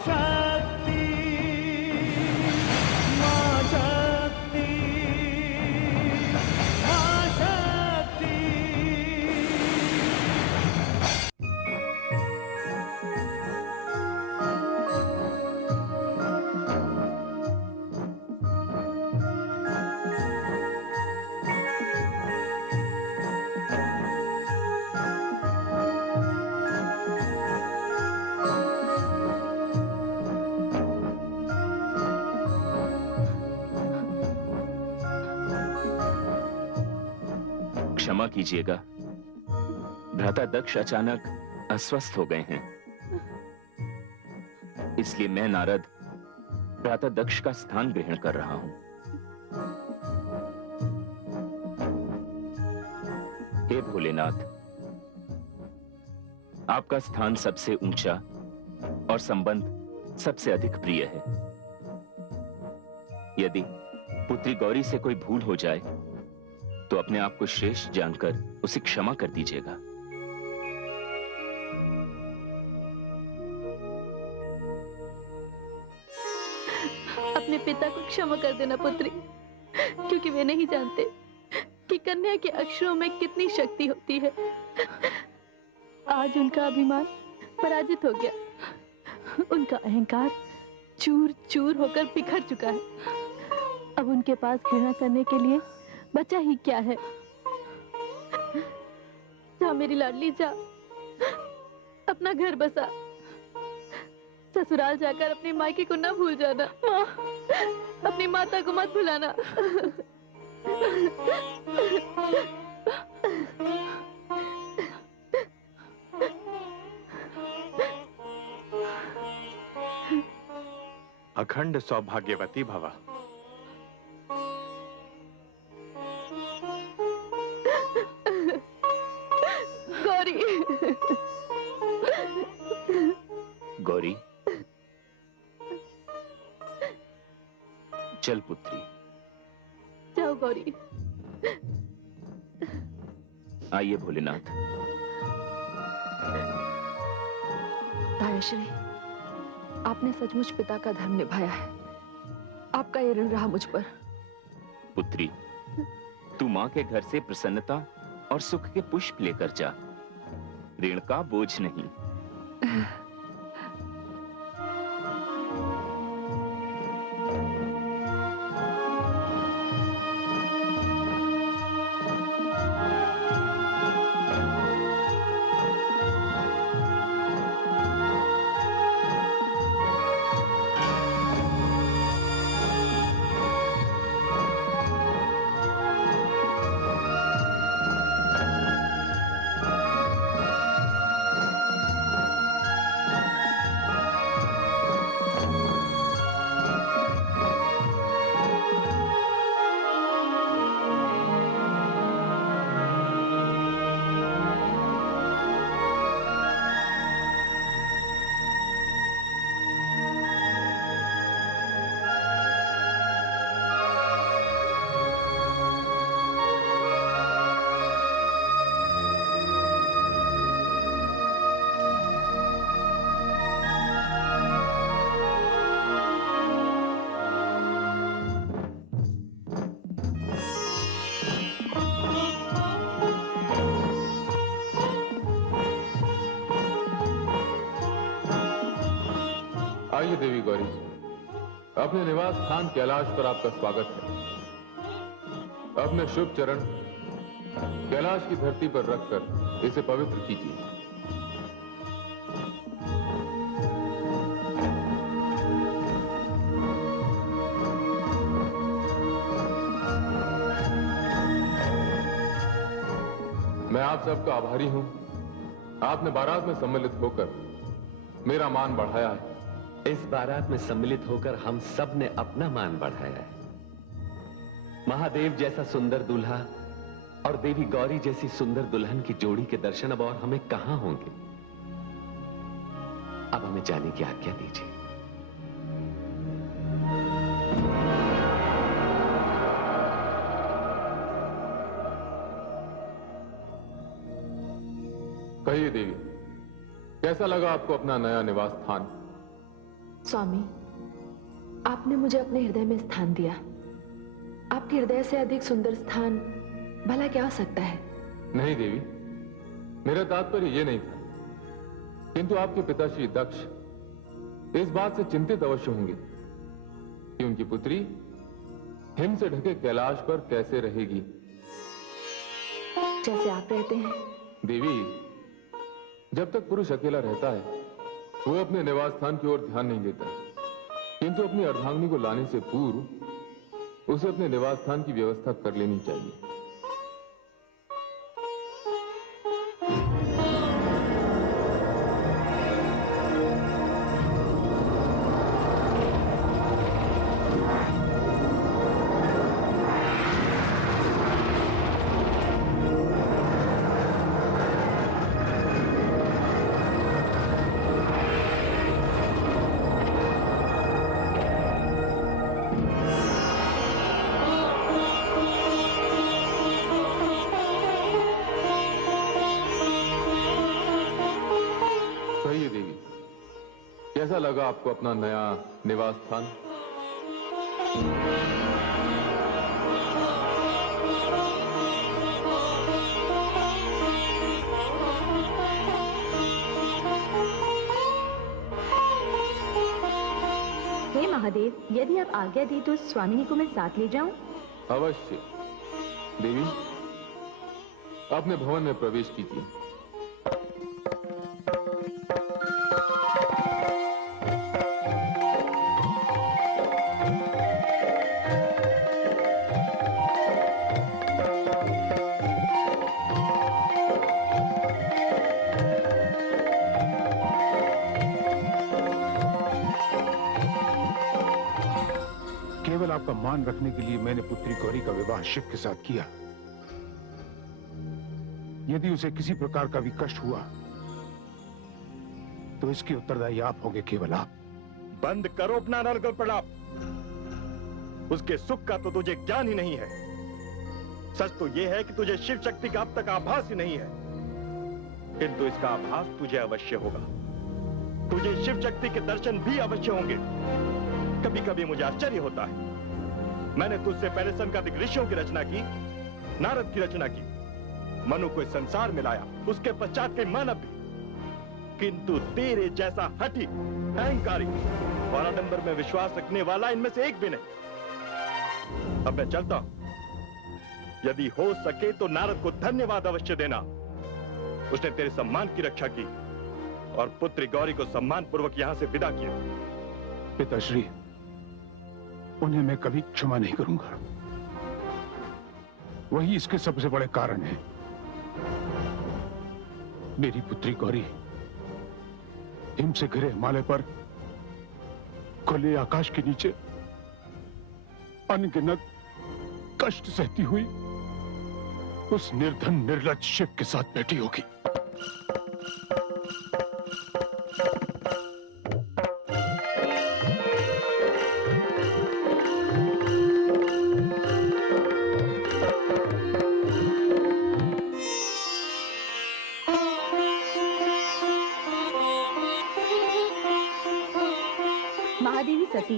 शक्ति, मां शक्ति, मां शक्ति। क्षमा कीजिएगा, भ्राता दक्ष अचानक अस्वस्थ हो गए हैं, इसलिए मैं नारद भ्राता दक्ष का स्थान ग्रहण कर रहा हूं। हे भोलेनाथ, आपका स्थान सबसे ऊंचा और संबंध सबसे अधिक प्रिय है। यदि पुत्री गौरी से कोई भूल हो जाए तो अपने आप को श्रेष्ठ जानकर उसे क्षमा कर दीजिएगा। अपने पिता को क्षमा कर देना पुत्री, क्योंकि वे नहीं जानते कि कन्या के अक्षरों में कितनी शक्ति होती है। आज उनका अभिमान पराजित हो गया, उनका अहंकार चूर चूर होकर बिखर चुका है। अब उनके पास घृणा करने के लिए बचा ही क्या है। जा मेरी लाडली जा, अपना घर बसा। ससुराल जाकर अपनी मायके को न भूल जाना। माँ, अपनी माता को मत भुलाना। अखंड सौभाग्यवती भव। गौरी, गौरी, चल पुत्री। जाओ गौरी। आइए भोलेनाथ। तायाश्री, आपने सचमुच पिता का धर्म निभाया है। आपका ये ऋण रहा मुझ पर। पुत्री, तू मां के घर से प्रसन्नता और सुख के पुष्प लेकर जा, ऋण का बोझ नहीं। आइए देवी गौरी, अपने निवास स्थान कैलाश पर आपका स्वागत है। अपने शुभ चरण कैलाश की धरती पर रखकर इसे पवित्र कीजिए। मैं आप सबका आभारी हूं। आपने बारात में सम्मिलित होकर मेरा मान बढ़ाया है। इस बारात में सम्मिलित होकर हम सब ने अपना मान बढ़ाया है। महादेव जैसा सुंदर दूल्हा और देवी गौरी जैसी सुंदर दुल्हन की जोड़ी के दर्शन अब और हमें कहां होंगे। अब हमें जाने की आज्ञा दीजिए। कहिए देवी, कैसा लगा आपको अपना नया निवास स्थान? स्वामी, आपने मुझे अपने हृदय में स्थान दिया। आपके हृदय से अधिक सुंदर स्थान भला क्या हो सकता है? नहीं देवी, मेरा तात्पर्य यह नहीं था, किंतु आपके पिता श्री दक्ष इस बात से चिंतित अवश्य होंगे कि उनकी पुत्री हिम से ढके कैलाश पर कैसे रहेगी। जैसे आप रहते हैं। देवी, जब तक पुरुष अकेला रहता है वो अपने निवास स्थान की ओर ध्यान नहीं देता, किंतु अपनी अर्धांगिनी को लाने से पूर्व उसे अपने निवास स्थान की व्यवस्था कर लेनी चाहिए। कैसा लगा आपको अपना नया निवास स्थान? हे महादेव, यदि आप आज्ञा दी तो स्वामिनी को मैं साथ ले जाऊं? अवश्य देवी, अपने भवन में प्रवेश कीजिए। केवल आपका मान रखने के लिए मैंने पुत्री गौरी का विवाह शिव के साथ किया। यदि उसे किसी प्रकार का भी कष्ट हुआ तो इसके उत्तरदायी आप होंगे, केवल आप। बंद करो अपना नरगल प्रलाप। उसके सुख का तो तुझे ज्ञान ही नहीं है। सच तो यह है कि तुझे शिव शक्ति का अब तक आभास ही नहीं है, किंतु इसका आभास तुझे अवश्य होगा। तुझे शिव शक्ति के दर्शन भी अवश्य होंगे। कभी कभी मुझे आश्चर्य होता है, मैंने तुझसे पहले संकादिक ऋषियों की रचना की, नारद की रचना की, मनु को इस संसार में लाया, उसके पश्चात कई मानव भी, किंतु तेरे जैसा हठी, अहंकारी और आडंबर में विश्वास रखने वाला इनमें से एक भी नहीं। अब मैं चलता हूं। यदि हो सके तो नारद को धन्यवाद अवश्य देना। उसने तेरे सम्मान की रक्षा की और पुत्री गौरी को सम्मान पूर्वक यहां से विदा किया। पिताश्री, उन्हें मैं कभी क्षमा नहीं करूंगा। वही इसके सबसे बड़े कारण है। मेरी पुत्री गौरी हिम से घिरे हिमालय पर खुले आकाश के नीचे अनगिनत कष्ट सहती हुई उस निर्धन निर्लज्ज शिव के साथ बैठी होगी। महादेवी सती,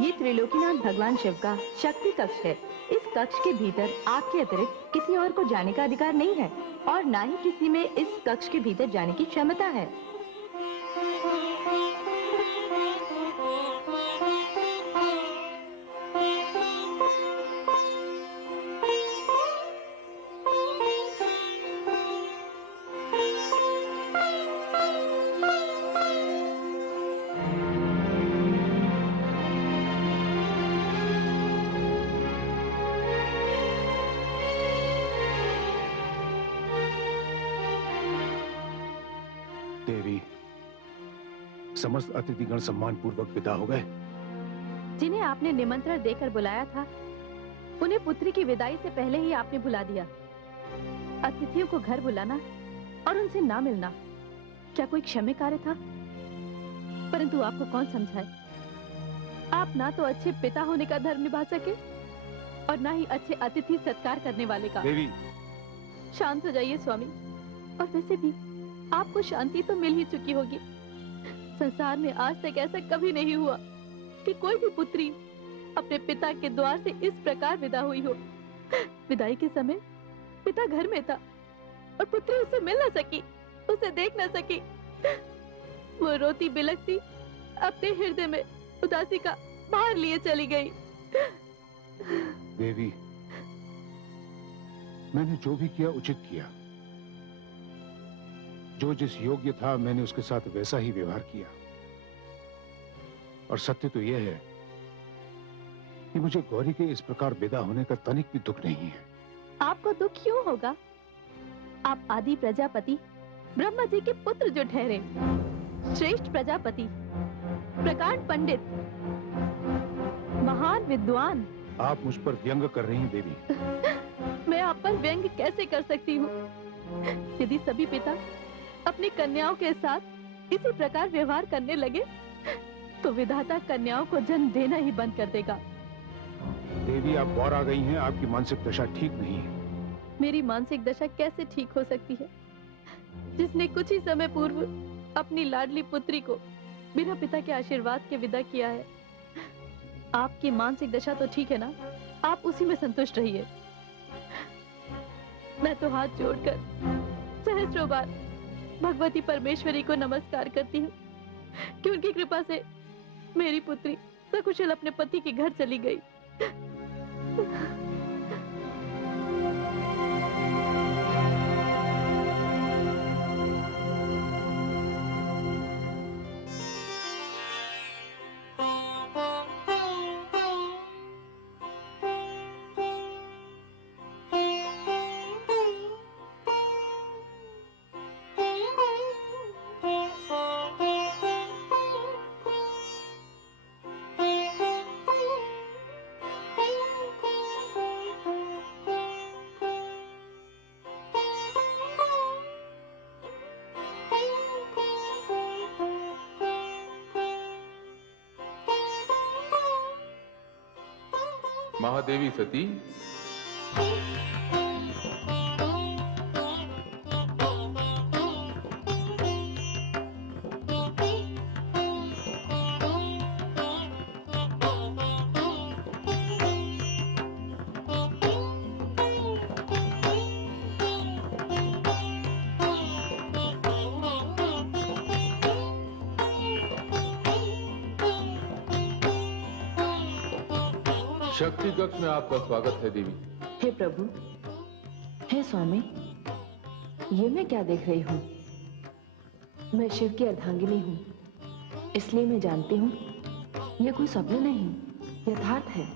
ये त्रिलोकीनाथ भगवान शिव का शक्ति कक्ष है। इस कक्ष के भीतर आपके अतिरिक्त किसी और को जाने का अधिकार नहीं है और ना ही किसी में इस कक्ष के भीतर जाने की क्षमता है। देवी, समस्त अतिथिगण सम्मान पूर्वक विदा हो गए। जिन्हें आपने निमंत्रण देकर बुलाया था, उन्हें पुत्री की विदाई से पहले ही आपने बुला दिया। अतिथियों को घर बुलाना और उनसे ना मिलना क्या कोई क्षम्य कार्य था? परंतु आपको कौन समझाए? आप ना तो अच्छे पिता होने का धर्म निभा सके और ना ही अच्छे अतिथि सत्कार करने वाले का। देवी, शांत हो जाइए स्वामी। और वैसे भी आपको शांति तो मिल ही चुकी होगी। संसार में आज तक ऐसा कभी नहीं हुआ कि कोई भी पुत्री अपने पिता के द्वार से इस प्रकार विदा हुई हो। विदाई के समय पिता घर में था और पुत्री उससे मिल न सकी, उसे देख न सकी। वो रोती बिलखती अपने हृदय में उदासी का भार लिए चली गई। देवी, मैंने जो भी किया उचित किया। जो जिस योग्य था मैंने उसके साथ वैसा ही व्यवहार किया। और सत्य तो यह है कि मुझे गौरी के इस प्रकार विदा होने का तनिक भी दुख नहीं है। आपको दुख क्यों होगा? आप आदि प्रजापति ब्रह्मा जी के पुत्र जो ठहरे, श्रेष्ठ प्रजापति, प्रकांड पंडित, महान विद्वान। आप मुझ पर व्यंग कर रही हैं देवी। मैं आप पर व्यंग कैसे कर सकती हूँ? यदि सभी पिता अपनी कन्याओं के साथ इसी प्रकार व्यवहार करने लगे तो विधाता कन्याओं को जन्म देना ही बंद कर देगा। देवी, आप और आ गई हैं। आपकी मानसिक दशा ठीक नहीं है। मेरी मानसिक दशा कैसे ठीक हो सकती है, जिसने कुछ ही समय पूर्व अपनी लाडली पुत्री को बिना पिता के आशीर्वाद के विदा किया है। आपकी मानसिक दशा तो ठीक है ना, आप उसी में संतुष्ट रहिए। मैं तो हाथ जोड़कर सहस्त्रों बार भगवती परमेश्वरी को नमस्कार करती हूँ कि उनकी कृपा से मेरी पुत्री सकुशल अपने पति के घर चली गई। महादेवी सती, शक्ति कक्ष में आपका स्वागत है देवी। हे प्रभु, हे स्वामी, ये मैं क्या देख रही हूँ? मैं शिव की अर्धांगिनी हूँ, इसलिए मैं जानती हूँ ये कोई स्वप्न नहीं, यथार्थ है,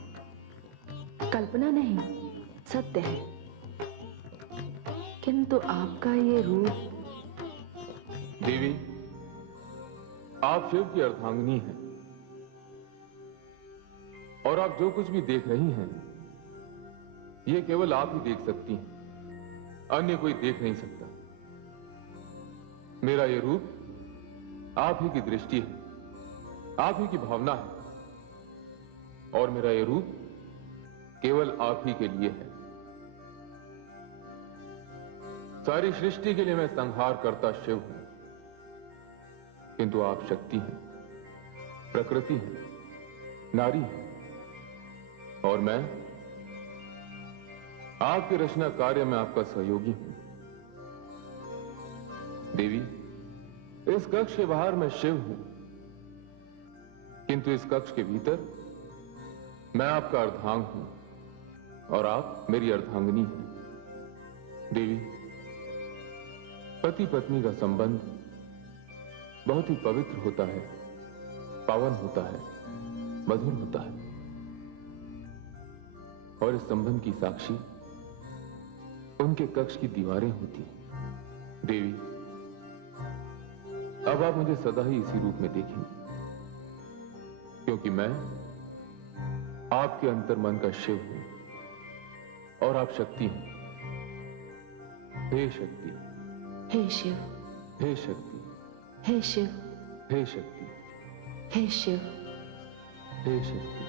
कल्पना नहीं, सत्य है। किंतु आपका ये रूप। देवी, आप शिव की अर्धांगिनी हैं और आप जो कुछ भी देख रही हैं ये केवल आप ही देख सकती हैं, अन्य कोई देख नहीं सकता। मेरा ये रूप आप ही की दृष्टि है, आप ही की भावना है और मेरा ये रूप केवल आप ही के लिए है। सारी सृष्टि के लिए मैं संहार करता शिव हूं, किंतु आप शक्ति हैं, प्रकृति हैं, नारी हैं और मैं आपके रचना कार्य में आपका सहयोगी हूं। देवी, इस कक्ष के बाहर मैं शिव हूं, किंतु इस कक्ष के भीतर मैं आपका अर्धांग हूं और आप मेरी अर्धांगिनी हैं। देवी, पति पत्नी का संबंध बहुत ही पवित्र होता है, पावन होता है, मधुर होता है और इस संबंध की साक्षी उनके कक्ष की दीवारें होती। देवी, अब आप मुझे सदा ही इसी रूप में देखेंगे, क्योंकि मैं आपके अंतर्मन का शिव हूं और आप शक्ति हैं। हे शक्ति, हे शिव, हे शक्ति, हे शिव, हे शक्ति, हे शिव, हे शक्ति।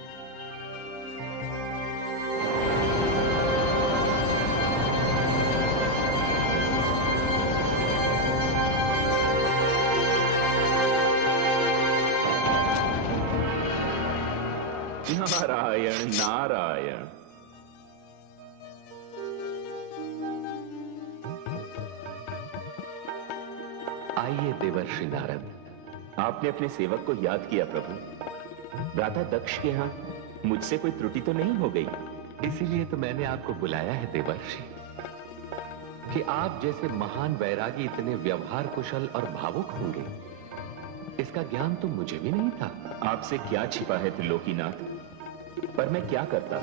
नारायण नारायण। आइए देवर्षि नारद। आपने अपने सेवक को याद किया प्रभु। भ्राता दक्ष के यहाँ मुझसे कोई त्रुटि तो नहीं हो गई? इसीलिए तो मैंने आपको बुलाया है देवर्षि, कि आप जैसे महान वैरागी इतने व्यवहार कुशल और भावुक होंगे, इसका ज्ञान तो मुझे भी नहीं था। आपसे क्या छिपा है त्रिलोकीनाथ, पर मैं क्या करता।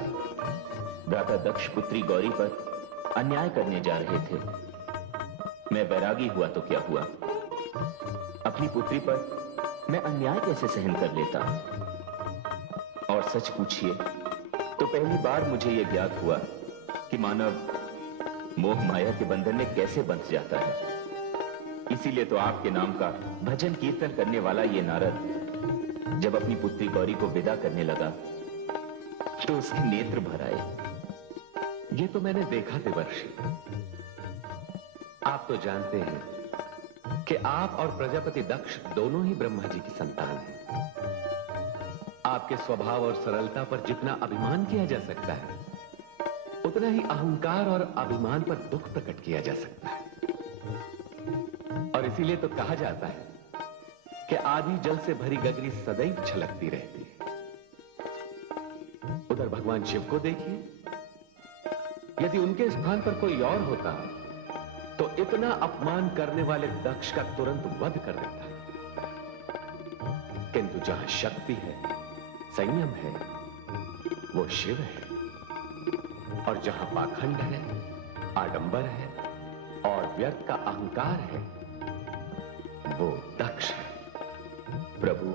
भ्राता दक्ष पुत्री गौरी पर अन्याय करने जा रहे थे। मैं वैरागी हुआ तो क्या हुआ, अपनी पुत्री पर मैं अन्याय कैसे सहन कर लेता। और सच पूछिए तो पहली बार मुझे यह ज्ञात हुआ कि मानव मोह माया के बंधन में कैसे बंध जाता है। इसीलिए तो आपके नाम का भजन कीर्तन करने वाला ये नारद जब अपनी पुत्री गौरी को विदा करने लगा तो उसके नेत्र भर आए। ये तो मैंने देखा देवर्षि। आप तो जानते हैं कि आप और प्रजापति दक्ष दोनों ही ब्रह्मा जी की संतान हैं। आपके स्वभाव और सरलता पर जितना अभिमान किया जा सकता है, उतना ही अहंकार और अभिमान पर दुख प्रकट किया जा सकता है। और इसीलिए तो कहा जाता है कि आदि जल से भरी गगरी सदैव छलकती रहती है। उधर भगवान शिव को देखिए, यदि उनके स्थान पर कोई और होता तो इतना अपमान करने वाले दक्ष का तुरंत वध कर देता। किंतु जहां शक्ति है, संयम है, वो शिव है। और जहां पाखंड है, आडंबर है और व्यर्थ का अहंकार है, वो दक्ष है। प्रभु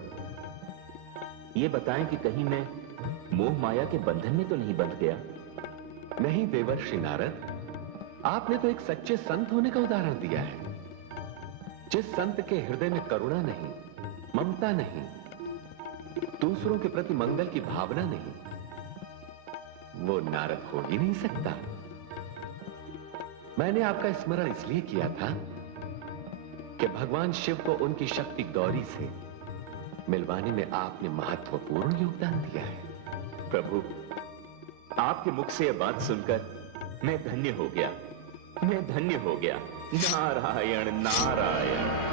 ये बताएं कि कहीं मैं मोह माया के बंधन में तो नहीं बंध गया? नहीं देवर्षि नारद, आपने तो एक सच्चे संत होने का उदाहरण दिया है। जिस संत के हृदय में करुणा नहीं, ममता नहीं, दूसरों के प्रति मंगल की भावना नहीं, वो नारद हो ही नहीं सकता। मैंने आपका स्मरण इसलिए किया था कि भगवान शिव को उनकी शक्ति गौरी से मिलवाने में आपने महत्वपूर्ण योगदान दिया है। प्रभु आपके मुख से यह बात सुनकर मैं धन्य हो गया, मैं धन्य हो गया। नारायण नारायण।